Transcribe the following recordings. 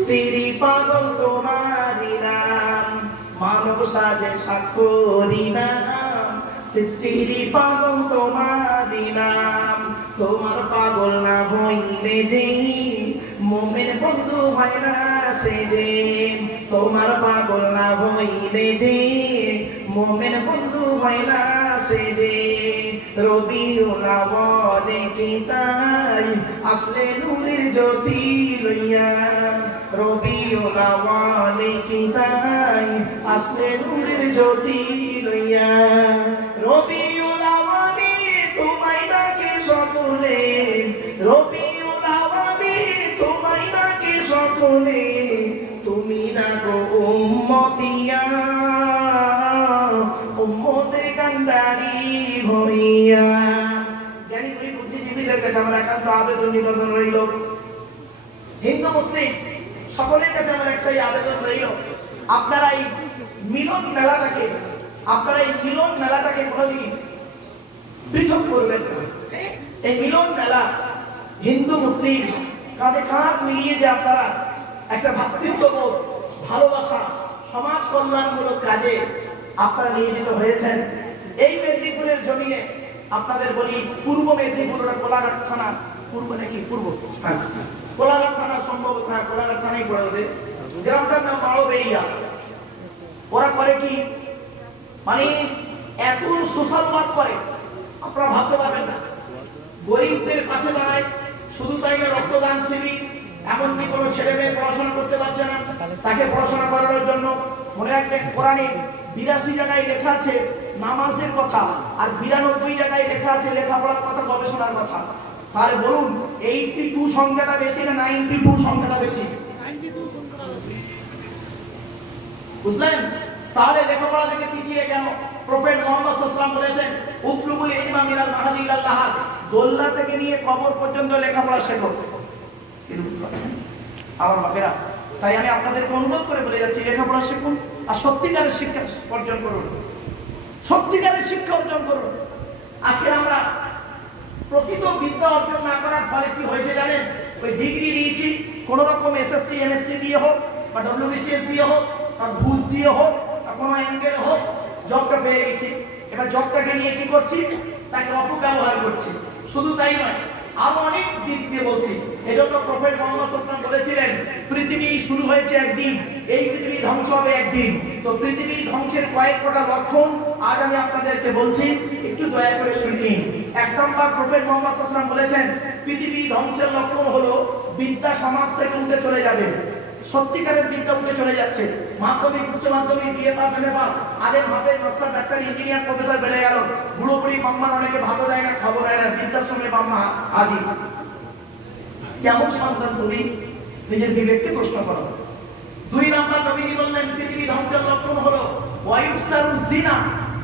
সৃষ্টির পাগল তোমারই নাম, মানব সাজে স্বাক্ষরী নাম। সৃষ্টির পাগল তোমারই নাম, তোমার পাগল না হইলে যে মোমের বন্ধু হয় না সে যে। তোমার পাগল না হইলে যে মোমের বন্ধু হয় না সে যে। রবিউল আউয়ালে কি তাই আসলে নূরের জ্যোতি লইয়া। রবিউল আউয়ালে কি তাই আসলে নূরের জ্যোতি লইয়া। রবিউল আউয়ালে তোমায় ডাকে সকলে, রবিউল আউয়ালে তোমায় ডাকে সকলে। তুমি ডাকো উম্মতিয়া, উম্মতের কান্ডারি হইয়া। জ্ঞানী গুণী বুদ্ধিজীবীদের কাছে আমার একান্ত আবেদন নিবেদন রইল, হিন্দু মুসলিম সকলের কাছে আমার একটাই আবেদন রইল, আপনারা এই মিলন মেলাটাকে কোনোদিন পৃথক করবেন না। এই মিলন মেলা হিন্দু মুসলিম কাঁধে কাঁধ মিলিয়ে যে আপনারা একটা ভ্রাতৃত্ববোধ, ভালোবাসা, সমাজ কল্যাণমূলক কাজে আপনারা নিয়োজিত হয়েছেন। এই মেদিনীপুরের জমিনে আপনাদের বলি, পূর্ব মেদিনীপুর, কোলাঘাট থানা, পূর্ব নাকি পূর্ব, কোলাঘাট থানা সম্ভবত, কোলাঘাট থানাই পড়ে ওদের গ্রামটার নাম মাওবেড়িয়া। ওরা করে কি, মানে এত সোশ্যাল ওয়ার্ক করে আপনারা ভাবতে পারবেন না। গরিবদের পাশে দাঁড়ায়, শুধু তাই না, রক্তদান শিবির, এমনকি কোনো ছেলে মেয়ে পড়াশোনা করতে পারছে না, তাকে পড়াশোনা করানোর জন্য। মনে রাখবেন, কোরআনে 82 জায়গায় লেখা আছে নামাজের কথা, আর 92 জায়গায় লেখা আছে লেখাপড়ার কথা, গবেষণার কথা। তাহলে বলুন, 82 সংখ্যাটা বেশি না 92 সংখ্যাটা বেশি? বুঝলেন? তাহলে লেখাপড়া থেকে পিছিয়ে কেন? প্রফেট মুহাম্মদ সাল্লাল্লাহু আলাইহি ওয়াসাল্লাম বলেছেন, উতলুবুল ইলমা মিনাল মাহদি ইলাল লাহাদ, দোল্লা থেকে নিয়ে কবর পর্যন্ত লেখাপড়া শেখো। আমার বাপেরা, তাই আমি আপনাদেরকে অনুরোধ করে বলে যাচ্ছি, লেখাপড়া শিখুন আর সত্যিকারের শিক্ষা অর্জন করুন, সত্যিকারের শিক্ষা অর্জন করুন। আজকে আমরা প্রকৃত বিদ্যা অর্জন না করার ফলে কি হয়েছে জানেন? ওই ডিগ্রি দিয়েছি, কোন রকম এসএসসি এমএসসি দিয়ে হোক, বা ডব্লিউবিসিএস দিয়ে হোক, বা ঘুষ দিয়ে হোক, বা কোনো অ্যাঙ্গেল হোক, জবটা পেয়ে গেছি। এবার জবটাকে নিয়ে কি করছি? তাকে অপব্যবহার করছি। শুধু তাই নয়, আরো অনেক দিক দিয়ে বলছি। এজন্য প্রফেট মুহাম্মদ সাল্লাল্লাহু আলাইহি ওয়াসাল্লাম বলেছিলেন, পৃথিবী শুরু হয়েছে একদিন, এই পৃথিবী ধ্বংস হবে একদিন। তো পৃথিবী ধ্বংসের কয়েকটা লক্ষণ আজ আমি আপনাদেরকে বলছি, একটু দয়া করে শুনে নিন। এক নম্বর, প্রফেট মুহাম্মদ সাল্লাল্লাহু আলাইহি ওয়াসাল্লাম বলেছেন, পৃথিবী ধ্বংসের লক্ষণ হলো বিদ্যা সমাজ থেকে উঠে চলে যাবে। সত্যিকারের বিদ্যা উঠে চলে যাচ্ছে। মাধ্যমিক, উচ্চ মাধ্যমিক, বিএ পাস, এমএ পাস, আগে ভাবে মাস্টার, ডাক্তার, ইঞ্জিনিয়ার, প্রফেসর বেড়ে গেল। বুড়ো বুড়ি বাম্মার অনেকে ভাতও দেয় না, খবর হয় না, বৃদ্ধাশ্রমে বাম্মা আদি। কেমন সন্তান তুমি? নিজের বিবেককে প্রশ্ন করো। দুই নাম্বার, নবীজি বললেন, পৃথিবী ধ্বংসের লক্ষণ হলো ওয়ায়ুকসারুল জিনা,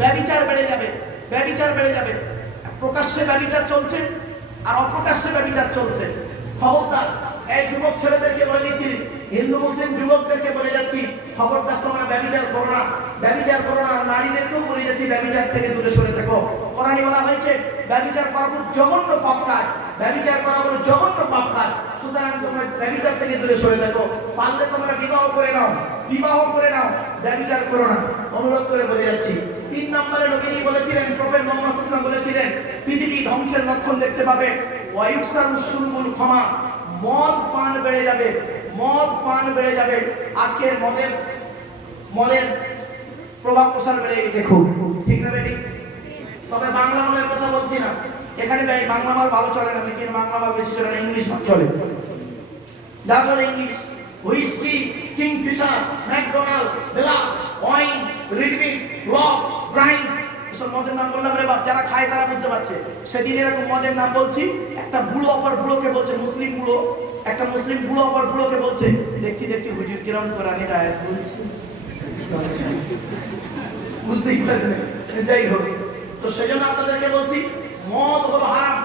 ব্যভিচার বেড়ে যাবে। ব্যভিচার বেড়ে যাবে। প্রকাশ্যে ব্যভিচার চলছে আর অপ্রকাশ্যে ব্যভিচার চলছে। খবরদার, এই যুবক ছেলেদেরকে বলে দিচ্ছি, হিন্দু মুসলিম যুবকদেরকে বলে যাচ্ছি, খবরদার তোমরা ব্যভিচার করো না, ব্যভিচার করো না। নারীদেরকেও বলে যাচ্ছি, ব্যভিচার থেকে দূরে সরে থাকো। কোরআনে বলা হয়েছে, ব্যভিচার করা খুব জঘন্য পাপ কাজ, ব্যভিচার করা হলো জঘন্য পাপ কাজ। সুতরাং তোমরা ব্যভিচার থেকে দূরে সরে থাকো। পারলে তোমরা বিবাহ করে নাও, বিবাহ করে নাও, ব্যভিচার করো না, অনুরোধ করে বলে যাচ্ছি। তিন নম্বরে নবীজি বলেছিলেন, প্রফেট মুহাম্মদ সাল্লাল্লাহু আলাইহি ওয়াসাল্লাম বলেছিলেন, পৃথিবী ধ্বংসের লক্ষণ দেখতে পাবে ওয়ায়ুকসারুশ শুরবুল খামা, মদ পান বেড়ে যাবে, মদ পান বেড়ে যাবে। আজকের মদের প্রভাব প্রসার বেড়ে গেছে খুব, ঠিক না বেটি? তবে বাংলা মদের কথা বলছি না, এখানে বাংলা মাল ভালো চলে না, কিন্তু বাংলা মাল বেশি চলে না, ইংলিশ মাল চলে। যা চলে ইংলিশ, হুইস্কি, কিংফিশার, ম্যাকডোনাল্ড, বেলা, ওয়াইন, রিডমিং, লক, ব্রাইন, এসব মদের নাম বললাম রে বাপ, যারা খায় তারা বুঝতে পারছে। সেদিন এরকম মদের নাম বলছি, একটা বুড়ো অপর বুড়োকে বলছে, মুসলিম বুড়ো, একটা মুসলিম বুড়ো অপর বুড়োকে বলছে, দেখছি হুজুর কিরম কোরআনের আয়াত বলছে, বুঝতেই পারবেন। যাই হোক, তো সেজন্য আপনাদেরকে বলছি, মদ হলো হারাম।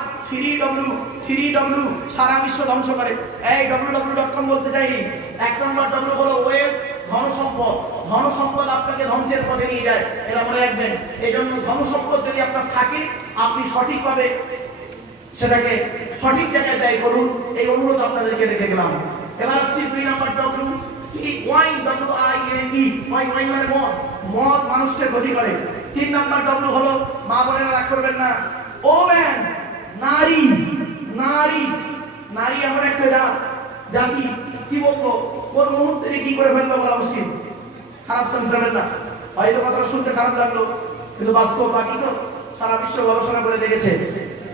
3W সারা বিশ্ব ধ্বংস করে। এই www.com বলতে চাইনি। এক নম্বর W হলো ওয়েলথ, ধনসম্পদ। ধনসম্পদ আপনাকে ধ্বংসের পথে নিয়ে যায়, এটা মনে রাখবেন। এই জন্য ধনসম্পদ যদি আপনার থাকে, আপনি সঠিকভাবে সেটাকে সঠিক জায়গায় ব্যয় করুন, এই অনুরোধ আপনাদেরকে রেখে গেলাম। এবার আসছি 2 নম্বর W WINE, ওয়াইন মানে মদ, মদ মানুষকে ক্ষতি করে। 3 নাম্বার ডব্লিউ হলো, মা বোনেরা রাগ করবেন না, ওম্যান, নারী। নারী, নারী এমন একটা জাতি, কি বলবো, কোন মুহূর্তে কি করে ফেলবে বলা মুশকিল। খারাপ সেন্স নেবেন না, হয়তো কথাটা শুনতে খারাপ লাগলো, কিন্তু বাস্তব বাকি তো সারা বিশ্ব গবেষণা করে দেখেছে।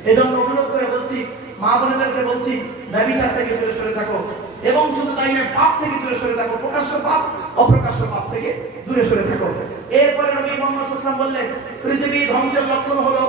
এজন্য অনুরোধ করে বলছি, মা বোনেদেরকে বলছি, ব্যভিচার থেকে দূরে সরে থাকো, এবং শুধু তাই নয়, পাপ থেকে দূরে সরে থাকো, প্রকাশ্য পাপ অপ্রকাশ্য পাপ থেকে দূরে সরে থাকো। এরপরে নবী মুহাম্মদ সাল্লাল্লাহু আলাইহি ওয়াসাল্লাম বললেন, পৃথিবী ধ্বংসের লক্ষণ হলো